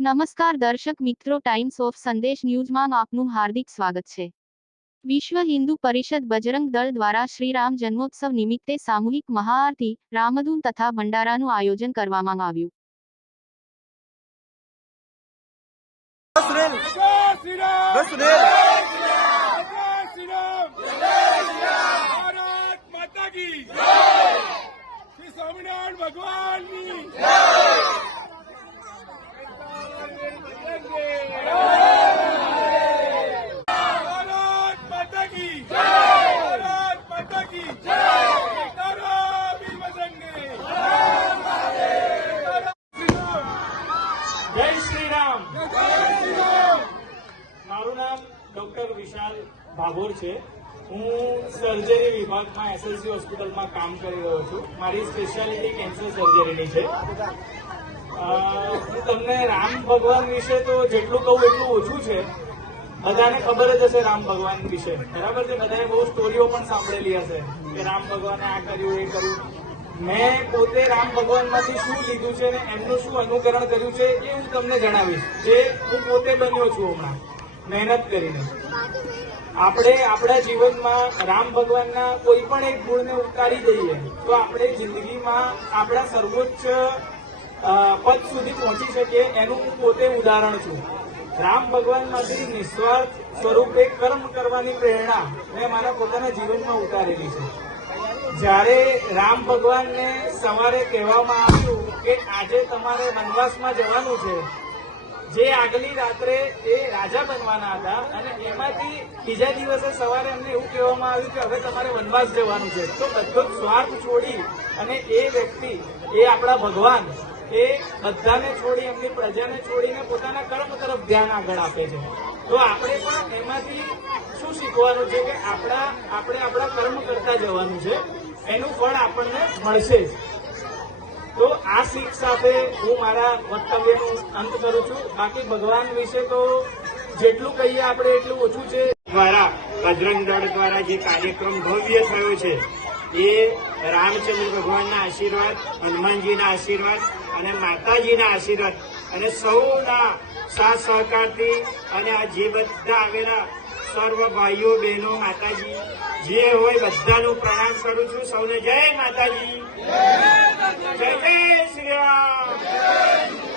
નમસ્કાર દર્શક મિત્રો, ટાઈમ્સ ઓફ સંદેશ ન્યૂઝમાં આપનું હાર્દિક સ્વાગત છે। વિશ્વ હિન્દુ પરિષદ બજરંગ દળ દ્વારા શ્રી રામ જન્મોત્સવ નિમિત્તે સામૂહિક મહાઆરતી, રામધૂન તથા ભંડારાનું આયોજન કરવામાં આવ્યું। जय श्री राम। मारू नाम डॉक्टर विशाल भाभोर है। हूँ सर्जरी विभाग में एसएलसी होस्पिटल में काम कर रह्यो छुं। मारी स्पेशियालिटी कैंसर सर्जरी है। हूँ तमने राम भगवान विषे तो जेटलुं कहूं एटलुं ओछुं छे। बधाने खबर ज हशे राम भगवान विषे, बराबर छे। बधाए बहु स्टोरीओ पण सांभळेली हशे के राम भगवाने आ कर्युं ए कर्युं। मैं पोते राम भगवान मांथी शुं लीधुं छे ने एमनुं शुं अनुकरण कर्युं छे ए हुं तमने जणावीश, जे हुं पोते बन्यो छुं हमणां मेहनत करीने। આપણે આપણા જીવનમાં રામ ભગવાનના કોઈ પણ એક ગુણને ઉતારી દઈએ તો આપણે જિંદગીમાં આપણા સર્વોચ્ચ પદ સુધી પહોંચી શકીએ। એનું હું પોતે ઉદાહરણ છું। રામ ભગવાનમાંથી નિસ્વાર્થ સ્વરૂપે કર્મ કરવાની પ્રેરણા મેં મારા પોતાના જીવનમાં ઉતારેલી છે। જ્યારે રામ ભગવાનને સવારે કહેવામાં આવ્યું કે આજે તમારે વનવાસમાં જવાનું છે, જે આગલી રાત્રે એ રાજા બનવાના હતા અને એમાંથી બીજા દિવસે સવારે એમને એવું કહેવામાં આવ્યું કે હવે તમારે વનવાસ જવાનું છે, તો બધો સ્વાર્થ છોડી અને એ વ્યક્તિ, એ આપણા ભગવાન, એ બધાને છોડી, એમની પ્રજાને છોડીને પોતાના કર્મ તરફ ધ્યાન આગળ આપે છે। તો આપણે પણ એમાંથી શું શીખવાનું છે કે આપણે આપણા કર્મ કરતા જવાનું છે, એનું ફળ આપણને મળશે જ। तो आ सीख साथे हूँ मारा वक्तव्यनो अंत करूं छूं। बाकी भगवान विषे तो जेटलुं कहीए आपणे एटलुं ओछुं छे। द्वारा बजरंग दल द्वारा जे कार्यक्रम भव्य थयो छे ए रामचंद्र भगवानना आशीर्वाद, हनुमानजीना आशीर्वाद अने माताजीना आशीर्वाद अने सौना साथ सहकारथी अने आ जे बधा आवेला सर्व भाईओ बहनों माताजी जे होय बधानो प्रणाम करूं छुं। सौने जय माताजी, जय जय श्री राम।